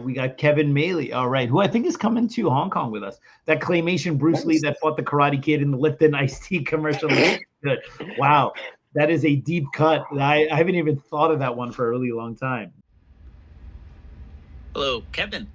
We got Kevin Maley, all right, who I think is coming to Hong Kong with us. That claymation Bruce Lee that fought the Karate Kid in the Lipton iced tea commercial. Good. Wow, that is a deep cut. I haven't even thought of that one for a really long time. Hello, Kevin.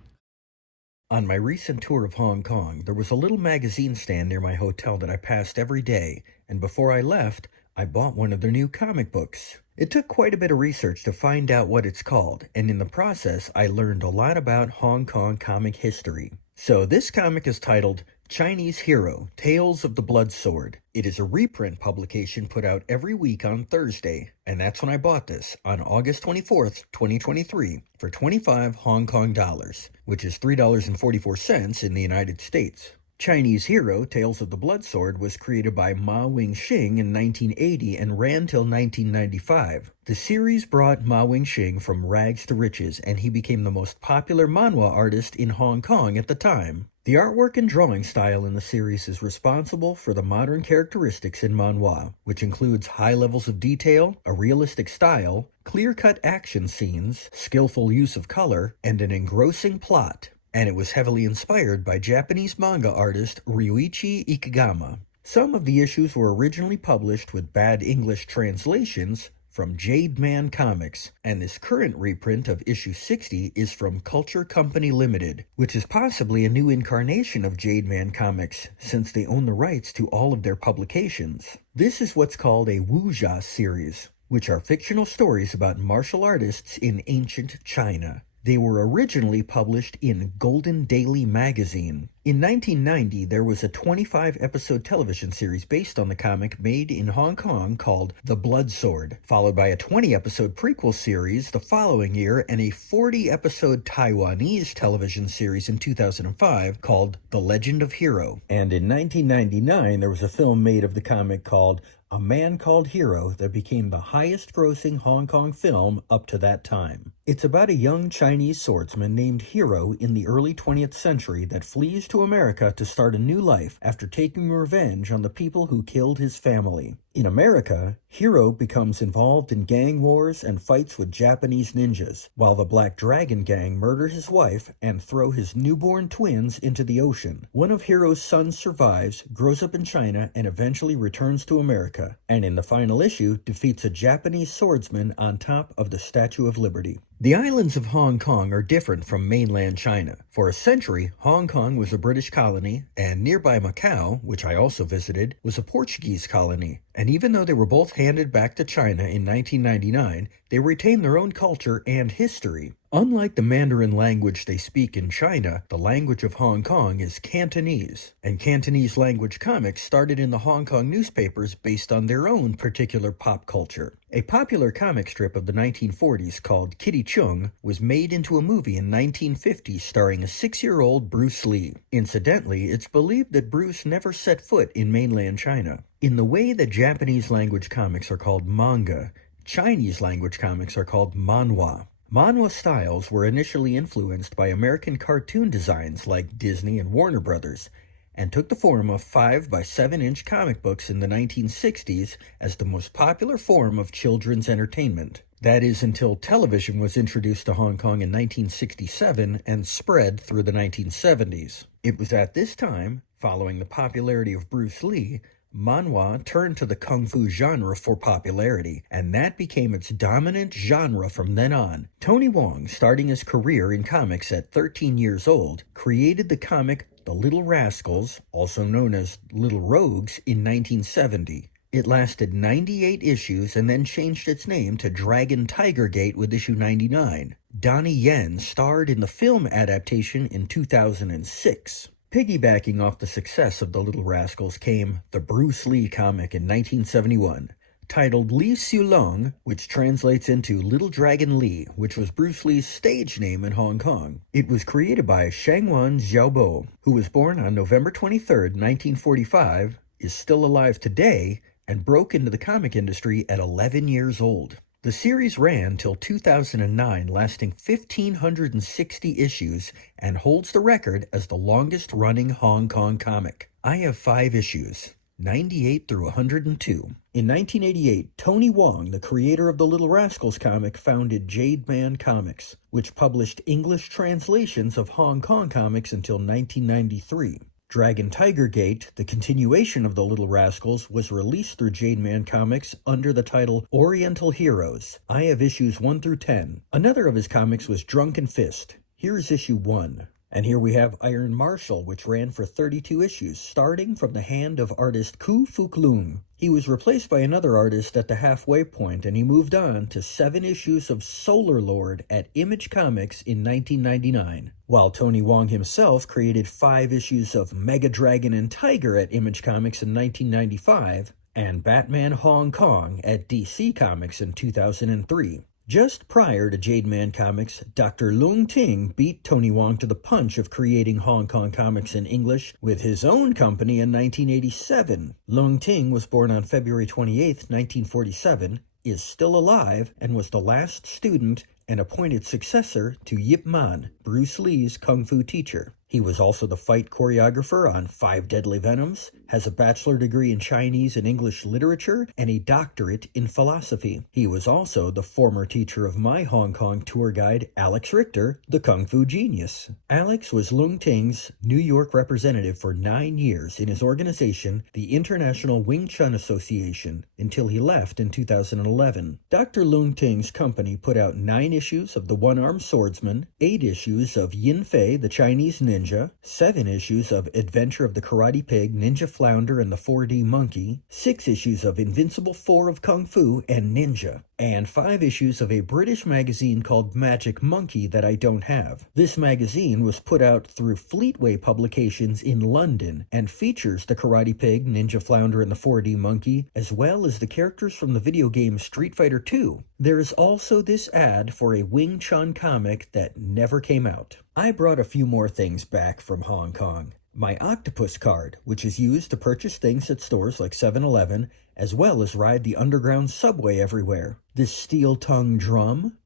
On my recent tour of Hong Kong, there was a little magazine stand near my hotel that I passed every day, and before I left, I bought one of their new comic books. It took quite a bit of research to find out what it's called, and in the process, I learned a lot about Hong Kong comic history. So this comic is titled Chinese Hero, Tales of the Blood Sword. It is a reprint publication put out every week on Thursday, and that's when I bought this, on August 24th, 2023, for 25 Hong Kong dollars, which is $3.44 in the United States. Chinese Hero, Tales of the Blood Sword was created by Ma Wingxing in 1980 and ran till 1995. The series brought Ma Wingxing from rags to riches, and he became the most popular manhwa artist in Hong Kong at the time. The artwork and drawing style in the series is responsible for the modern characteristics in manhwa, which includes high levels of detail, a realistic style, clear-cut action scenes, skillful use of color, and an engrossing plot. And it was heavily inspired by Japanese manga artist Ryuichi Ikegama. Some of the issues were originally published with bad English translations from Jade Man Comics, and this current reprint of issue 60 is from Culture Company Limited, which is possibly a new incarnation of Jade Man Comics, since they own the rights to all of their publications. This is what's called a wuxia series, which are fictional stories about martial artists in ancient China. They were originally published in Golden Daily magazine. In 1990, there was a 25-episode television series based on the comic made in Hong Kong called The Blood Sword, followed by a 20-episode prequel series the following year and a 40-episode Taiwanese television series in 2005 called The Legend of Hero. And in 1999, there was a film made of the comic called A Man Called Hero that became the highest-grossing Hong Kong film up to that time. It's about a young Chinese swordsman named Hero in the early 20th century that flees to America to start a new life after taking revenge on the people who killed his family. In America, Hero becomes involved in gang wars and fights with Japanese ninjas, while the Black Dragon Gang murder his wife and throw his newborn twins into the ocean. One of Hero's sons survives, grows up in China, and eventually returns to America, and in the final issue, defeats a Japanese swordsman on top of the Statue of Liberty. The islands of Hong Kong are different from mainland China. For a century, Hong Kong was a British colony, and nearby Macau, which I also visited, was a Portuguese colony. And even though they were both handed back to China in 1999, they retained their own culture and history. Unlike the Mandarin language they speak in China, the language of Hong Kong is Cantonese, and Cantonese language comics started in the Hong Kong newspapers based on their own particular pop culture. A popular comic strip of the 1940s called Kitty Chung was made into a movie in 1950 starring a 6-year-old Bruce Lee. Incidentally, it's believed that Bruce never set foot in mainland China. In the way that Japanese language comics are called manga, Chinese language comics are called manhwa. Manhwa styles were initially influenced by American cartoon designs like Disney and Warner Brothers, and took the form of 5 by 7-inch comic books in the 1960s as the most popular form of children's entertainment. That is until television was introduced to Hong Kong in 1967 and spread through the 1970s. It was at this time, following the popularity of Bruce Lee, manhwa turned to the kung fu genre for popularity, and that became its dominant genre from then on. Tony Wong, starting his career in comics at 13 years old, created the comic The Little Rascals, also known as Little Rogues, in 1970. It lasted 98 issues and then changed its name to Dragon Tiger Gate with issue 99. Donnie Yen starred in the film adaptation in 2006. Piggybacking off the success of The Little Rascals came the Bruce Lee comic in 1971, titled Li Siu Long, which translates into Little Dragon Lee, which was Bruce Lee's stage name in Hong Kong. It was created by Shangwan Xiaobo, who was born on November 23, 1945, is still alive today, and broke into the comic industry at 11 years old. The series ran till 2009, lasting 1,560 issues, and holds the record as the longest-running Hong Kong comic. I have 5 issues. 98 through 102. In 1988, Tony Wong, the creator of the Little Rascals comic, founded Jade Man Comics, which published English translations of Hong Kong comics until 1993. Dragon Tiger Gate, the continuation of the Little Rascals, was released through Jade Man Comics under the title Oriental Heroes. I have issues 1 through 10. Another of his comics was Drunken Fist. Here's issue 1. And here we have Iron Marshal, which ran for 32 issues, starting from the hand of artist Ku Fuk Lung. He was replaced by another artist at the halfway point, and he moved on to 7 issues of Solar Lord at Image Comics in 1999, while Tony Wong himself created 5 issues of Mega Dragon and Tiger at Image Comics in 1995, and Batman Hong Kong at DC Comics in 2003. Just prior to Jade Man Comics, Dr. Lung Ting beat Tony Wong to the punch of creating Hong Kong comics in English with his own company in 1987. Lung Ting was born on February 28, 1947, is still alive, and was the last student and appointed successor to Yip Man, Bruce Lee's kung fu teacher. He was also the fight choreographer on 5 Deadly Venoms, has a bachelor degree in Chinese and English literature, and a doctorate in philosophy. He was also the former teacher of my Hong Kong tour guide, Alex Richter, the Kung Fu Genius. Alex was Lung Ting's New York representative for 9 years in his organization, the International Wing Chun Association, until he left in 2011. Dr. Lung Ting's company put out 9 issues of The One-Armed Swordsman, 8 issues of Yin Fei, the Chinese Ninja, 7 issues of Adventure of the Karate Pig, Ninja Flounder, and the 4D Monkey, 6 issues of Invincible 4 of Kung Fu and Ninja, and 5 issues of a British magazine called Magic Monkey that I don't have. This magazine was put out through Fleetway Publications in London and features the Karate Pig, Ninja Flounder, and the 4D Monkey, as well as the characters from the video game Street Fighter II. There is also this ad for a Wing Chun comic that never came out. I brought a few more things back from Hong Kong. My Octopus card, which is used to purchase things at stores like 7-Eleven, as well as ride the underground subway everywhere. This steel-tongue drum.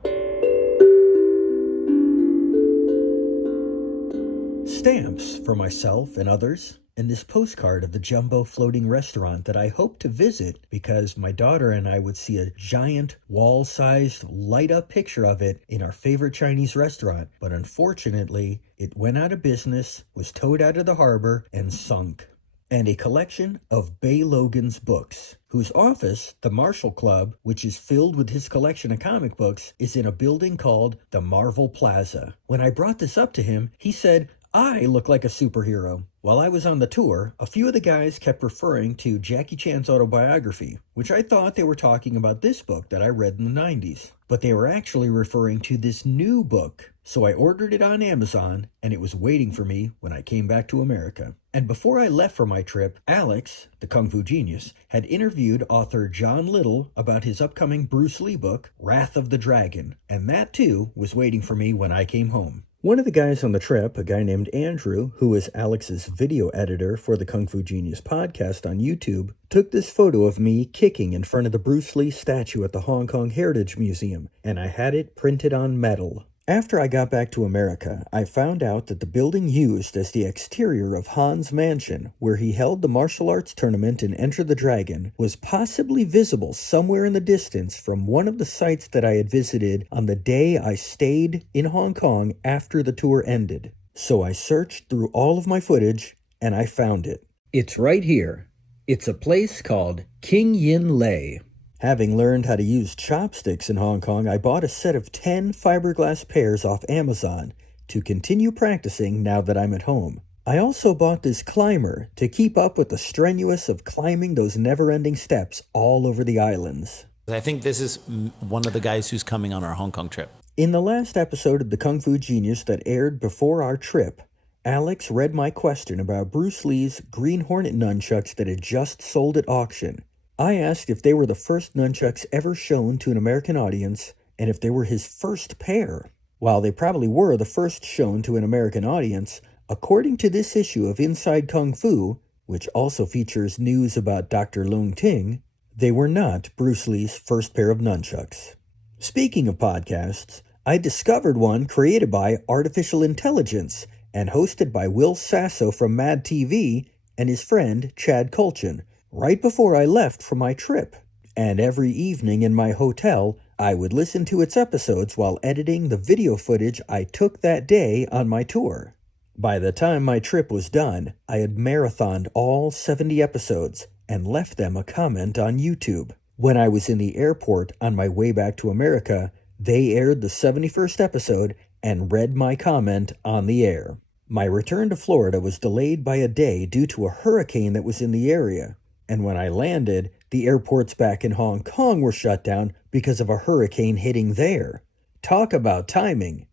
Stamps for myself and others. And this postcard of the Jumbo Floating Restaurant that I hope to visit because my daughter and I would see a giant wall-sized light-up picture of it in our favorite Chinese restaurant, but unfortunately it went out of business, was towed out of the harbor, and sunk. And a collection of Bay Logan's books, whose office, the Marshall Club, which is filled with his collection of comic books, is in a building called the Marvel Plaza. When I brought this up to him, he said, "I look like a superhero." While I was on the tour, a few of the guys kept referring to Jackie Chan's autobiography, which I thought they were talking about this book that I read in the 90s. But they were actually referring to this new book. So I ordered it on Amazon, and it was waiting for me when I came back to America. And before I left for my trip, Alex, the Kung Fu Genius, had interviewed author John Little about his upcoming Bruce Lee book, Wrath of the Dragon, and that too was waiting for me when I came home. One of the guys on the trip, a guy named Andrew, who is Alex's video editor for the Kung Fu Genius podcast on YouTube, took this photo of me kicking in front of the Bruce Lee statue at the Hong Kong Heritage Museum, and I had it printed on metal. After I got back to America, I found out that the building used as the exterior of Han's mansion, where he held the martial arts tournament in Enter the Dragon, was possibly visible somewhere in the distance from one of the sites that I had visited on the day I stayed in Hong Kong after the tour ended. So I searched through all of my footage, and I found it. It's right here. It's a place called King Yin Lei. Having learned how to use chopsticks in Hong Kong, I bought a set of 10 fiberglass pears off Amazon to continue practicing now that I'm at home. I also bought this climber to keep up with the strenuous of climbing those never-ending steps all over the islands. I think this is one of the guys who's coming on our Hong Kong trip. In the last episode of the Kung Fu Genius that aired before our trip, Alex read my question about Bruce Lee's Green Hornet nunchucks that had just sold at auction. I asked if they were the first nunchucks ever shown to an American audience, and if they were his first pair. While they probably were the first shown to an American audience, according to this issue of Inside Kung Fu, which also features news about Dr. Lung Ting, they were not Bruce Lee's first pair of nunchucks. Speaking of podcasts, I discovered one created by Artificial Intelligence and hosted by Will Sasso from Mad TV and his friend Chad Kulchin, right before I left for my trip. And every evening in my hotel, I would listen to its episodes while editing the video footage I took that day on my tour. By the time my trip was done, I had marathoned all 70 episodes and left them a comment on YouTube. When I was in the airport on my way back to America, they aired the 71st episode and read my comment on the air. My return to Florida was delayed by a day due to a hurricane that was in the area. And when I landed, the airports back in Hong Kong were shut down because of a hurricane hitting there. Talk about timing.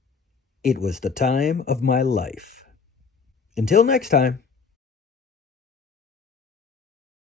It was the time of my life. Until next time.